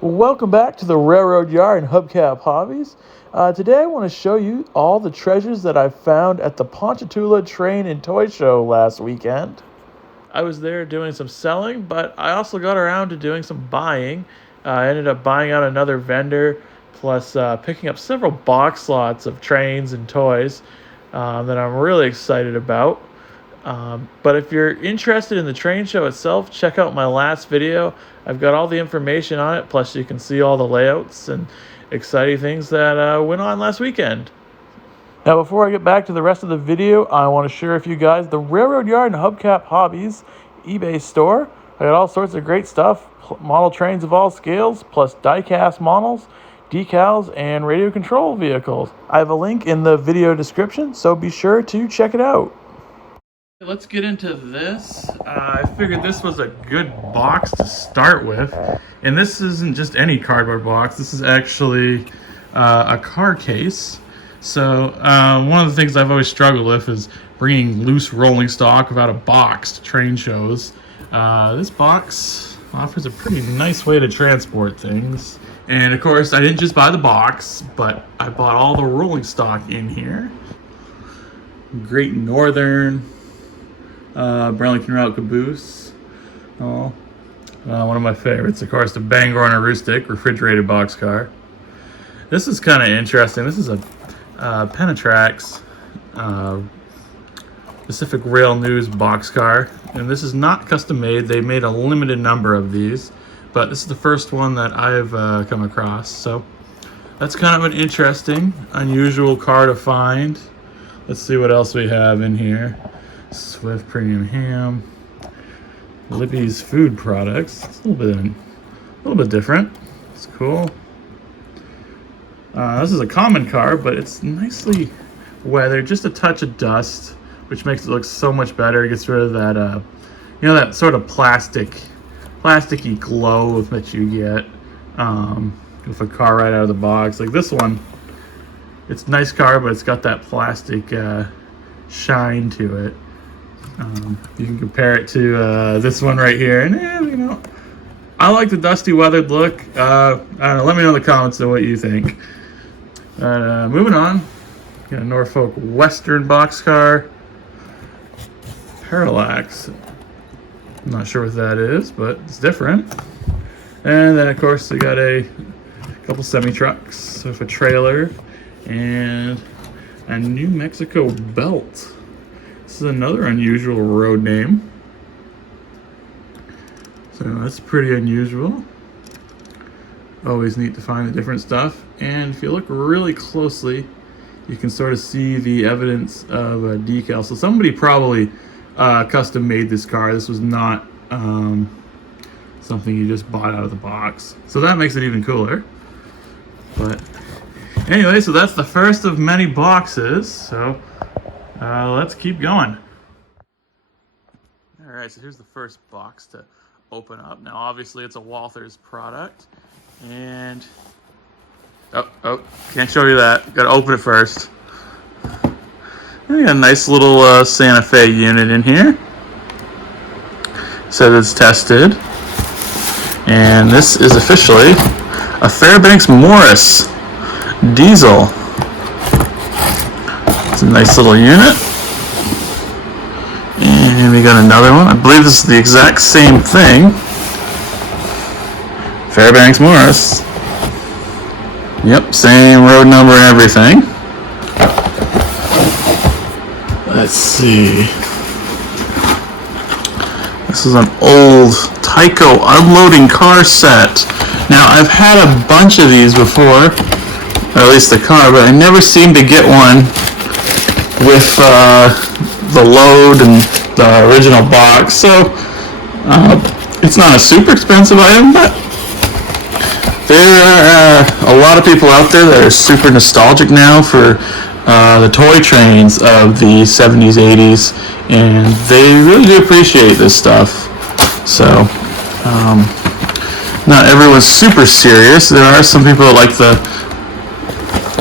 Welcome back to the Railroad Yard and Hubcap Hobbies. Today I want to show you all the treasures that I found at the Ponchatoula Train and Toy Show last weekend. I was there doing some selling, but I also got around to doing some buying. I ended up buying out another vendor, plus picking up several box lots of trains and toys that I'm really excited about. But if you're interested in the train show itself, check out my last video. I've got all the information on it, plus you can see all the layouts and exciting things that went on last weekend. Now, before I get back to the rest of the video, I want to share with you guys the Railroad Yard and Hubcap Hobbies eBay store. I got all sorts of great stuff, model trains of all scales, plus die-cast models, decals, and radio control vehicles. I have a link in the video description, so be sure to check it out. Let's get into this. I figured this was a good box to start with. And this isn't just any cardboard box. This is actually a car case. So one of the things I've always struggled with is bringing loose rolling stock without a box to train shows. This box offers a pretty nice way to transport things. And of course, I didn't just buy the box, but I bought all the rolling stock in here. Great Northern Burlington Route caboose. One of my favorites, of course, the Bangor and Aroostook refrigerated boxcar. This is kind of interesting. This is a Penetrax Pacific Rail News boxcar, and this is not custom made. They made a limited number of these, but this is the first one that I've come across. So that's kind of an interesting, unusual car to find. Let's see what else we have in here. Swift Premium Ham, Libby's Food Products. It's a little bit different. It's cool. This is a common car, but it's nicely weathered. Just a touch of dust, which makes it look so much better. It gets rid of that, that sort of plasticky glow that you get with a car right out of the box. Like this one, it's a nice car, but it's got that plastic shine to it. You can compare it to this one right here, and I like the dusty weathered look. I don't know, let me know in the comments what you think. Moving on, got a Norfolk Western boxcar, Parallax. I'm not sure what that is, but it's different. And then of course we got a couple semi trucks with a trailer and a New Mexico belt. This is another unusual road name. So that's pretty unusual. Always neat to find the different stuff. And if you look really closely, you can sort of see the evidence of a decal. So somebody probably custom made this car. This was not something you just bought out of the box. So that makes it even cooler. But anyway, so that's the first of many boxes. So let's keep going. All right, so here's the first box to open up. Now, obviously, it's a Walthers product, and oh, can't show you that. Got to open it first. And we got a nice little Santa Fe unit in here. Says it's tested, and this is officially a Fairbanks Morris diesel. It's a nice little unit. And we got another one. I believe this is the exact same thing. Fairbanks Morris. Yep, same road number and everything. Let's see. This is an old Tyco unloading car set. Now, I've had a bunch of these before, or at least the car, but I never seem to get one with the load and the original box. So it's not a super expensive item, but there are a lot of people out there that are super nostalgic now for the toy trains of the 70s, 80s, and they really do appreciate this stuff. So not everyone's super serious. There are some people that like the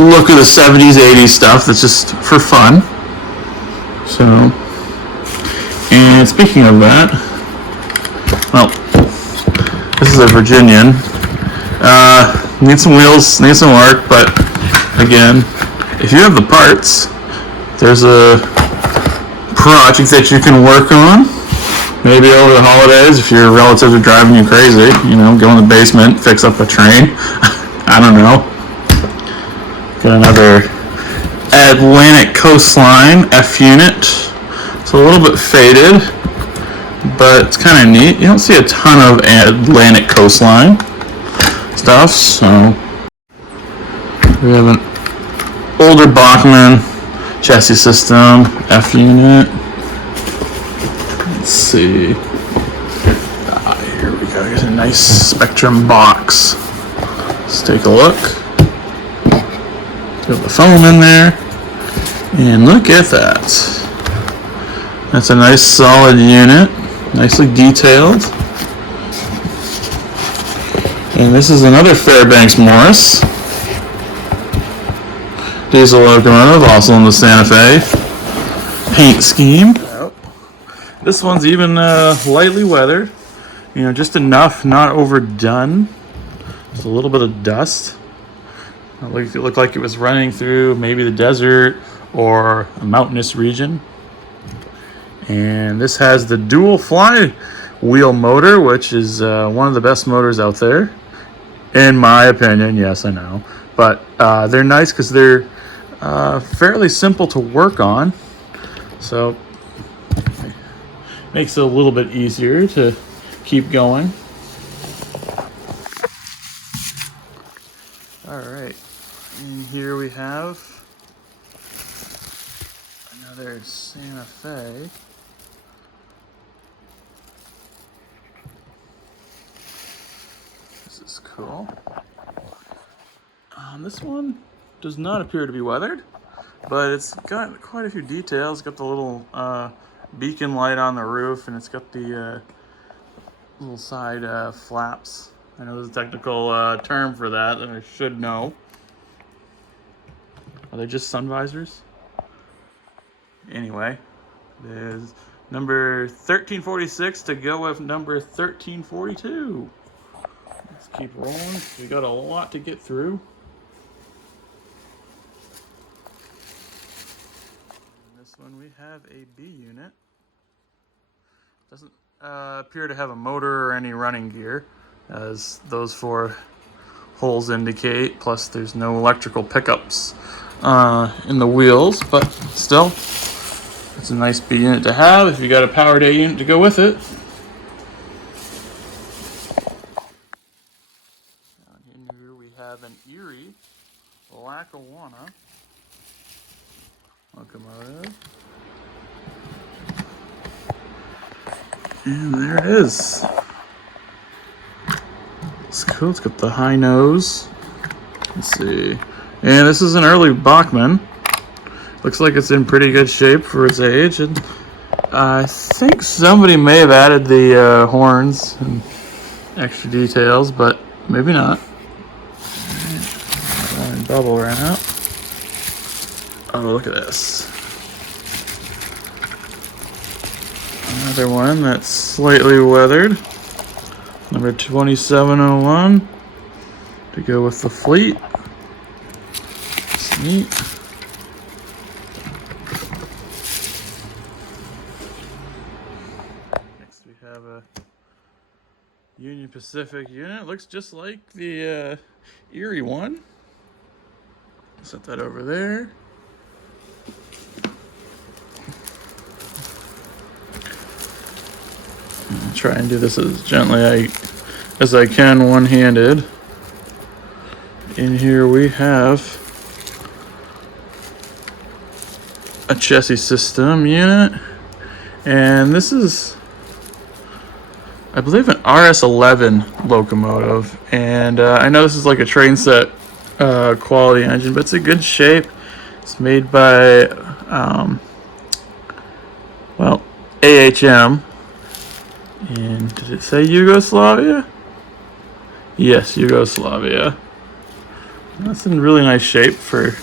look of the 70s, 80s stuff that's just for fun. So, and speaking of that, well, this is a Virginian. Need some wheels, need some work, but again, if you have the parts, there's a project that you can work on. Maybe over the holidays, if your relatives are driving you crazy, go in the basement, fix up a train. I don't know. Got another Atlantic Coastline F unit. It's a little bit faded, but it's kind of neat. You don't see a ton of Atlantic Coastline stuff, so we have an older Bachmann chassis system F unit. Let's see. Here we go. Here's a nice Spectrum box. Let's take a look. Got the foam in there, and look at that. That's a nice solid unit, nicely detailed. And this is another Fairbanks Morris diesel locomotive, also in the Santa Fe paint scheme. This one's even lightly weathered, just enough, not overdone. Just a little bit of dust. It looked like it was running through maybe the desert or a mountainous region. And this has the dual flywheel motor, which is one of the best motors out there, in my opinion. Yes, I know. But they're nice because they're fairly simple to work on. So makes it a little bit easier to keep going. All right, and here we have another Santa Fe. This is cool. This one does not appear to be weathered, but it's got quite a few details. It's got the little beacon light on the roof, and it's got the little side flaps. I know there's a technical term for that I should know. Are they just sun visors? Anyway, there's number 1346 to go with number 1342. Let's keep rolling. We got a lot to get through. In this one we have a B unit. Doesn't appear to have a motor or any running gear, as those four holes indicate. Plus there's no electrical pickups in the wheels, but still, it's a nice B unit to have if you got a powered A unit to go with it. Down in here we have an Erie Lackawanna locomotive. And there it is. It's cool. It's got the high nose. Let's see. And this is an early Bachmann. Looks like it's in pretty good shape for its age. And I think somebody may have added the horns and extra details, but maybe not. Right. Bubble ran out. Oh, look at this. Another one that's slightly weathered. Number 2701 to go with the fleet. It's neat. Next we have a Union Pacific unit. Looks just like the Erie one. Set that over there. Try and do this as gently as I can one-handed. In here we have a chassis system unit, and this is, I believe, an RS11 locomotive, and I know this is like a train set quality engine, but it's a good shape. It's made by well, AHM. And did it say Yugoslavia? Yes, Yugoslavia. That's in really nice shape for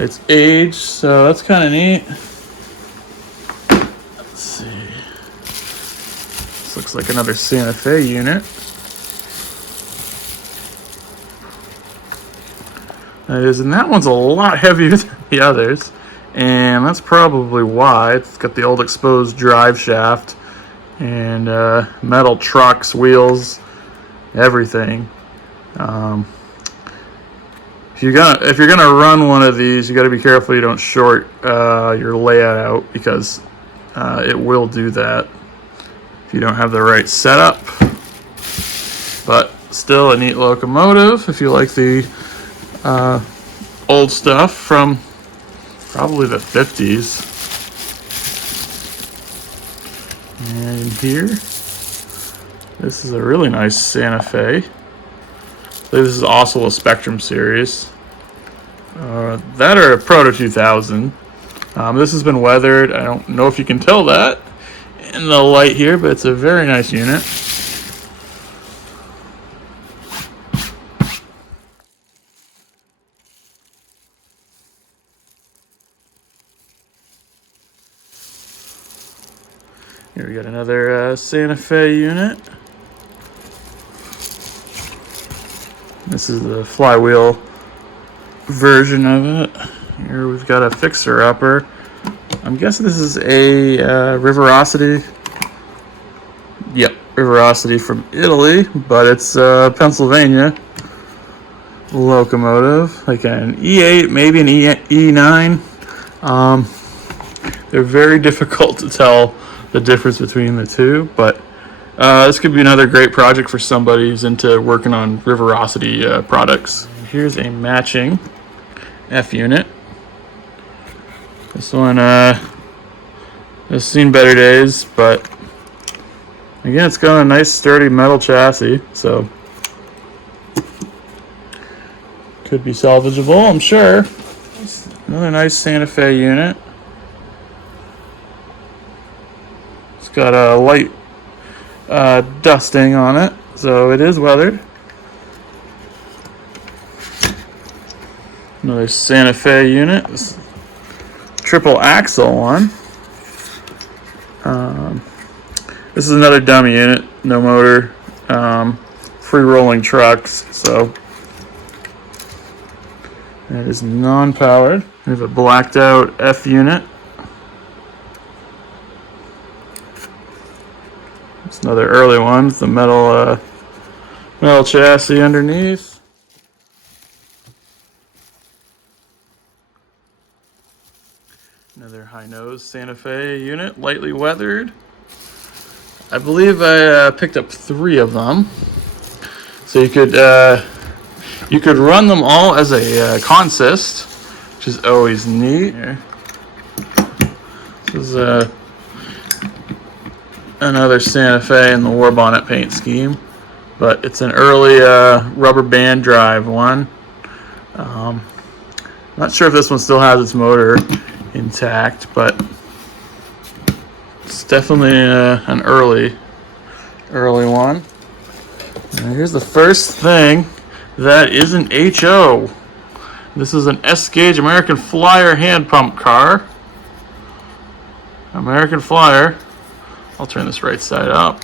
its age, so that's kind of neat. Let's see. This looks like another Santa Fe unit. That is, and that one's a lot heavier than the others, and that's probably why. It's got the old exposed drive shaft and metal trucks, wheels, everything. If you're gonna run one of these, you got to be careful you don't short your layout out, because it will do that if you don't have the right setup. But still a neat locomotive if you like the old stuff from probably the 50s. And here, this is a really nice Santa Fe. This is also a Spectrum series. That or a Proto 2000. This has been weathered. I don't know if you can tell that in the light here, but it's a very nice unit. Here we got another Santa Fe unit. This is the flywheel version of it. Here we've got a fixer-upper. I'm guessing this is a Riverosity. Yep, Riverosity from Italy, but it's Pennsylvania locomotive, like an E8, maybe an E9. They're very difficult to tell the difference between the two, but this could be another great project for somebody who's into working on Riverosity products. Here's a matching F unit. This one has seen better days, but again, it's got a nice sturdy metal chassis, so could be salvageable, I'm sure. Another nice Santa Fe unit. It's got a light dusting on it, so it is weathered. Another Santa Fe unit. This triple axle one. This is another dummy unit, no motor, free rolling trucks, so it is non-powered. We have a blacked out F unit. It's another early one with the metal chassis underneath. Another high-nose Santa Fe unit, lightly weathered. I believe I picked up 3 of them. So you could run them all as a consist, which is always neat. This is another Santa Fe in the war bonnet paint scheme, but it's an early rubber band drive one. Not sure if this one still has its motor intact, but it's definitely an early one. And here's the first thing that is an HO. This is an S-gauge American Flyer hand pump car. American Flyer. I'll turn this right side up.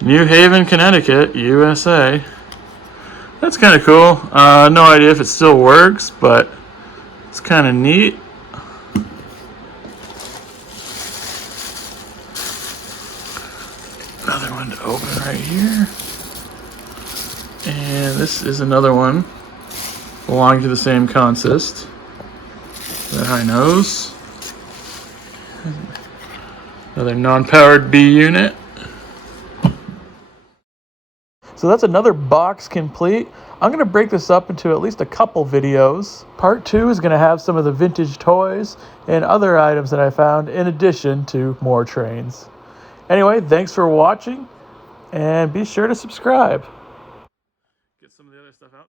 New Haven, Connecticut, USA. That's kind of cool. No idea if it still works, but it's kind of neat. Another one to open right here. And this is another one belonging to the same consist. The high nose. Another non-powered B unit. So that's another box complete. I'm going to break this up into at least a couple videos. Part 2 is going to have some of the vintage toys and other items that I found in addition to more trains. Anyway, thanks for watching, and be sure to subscribe.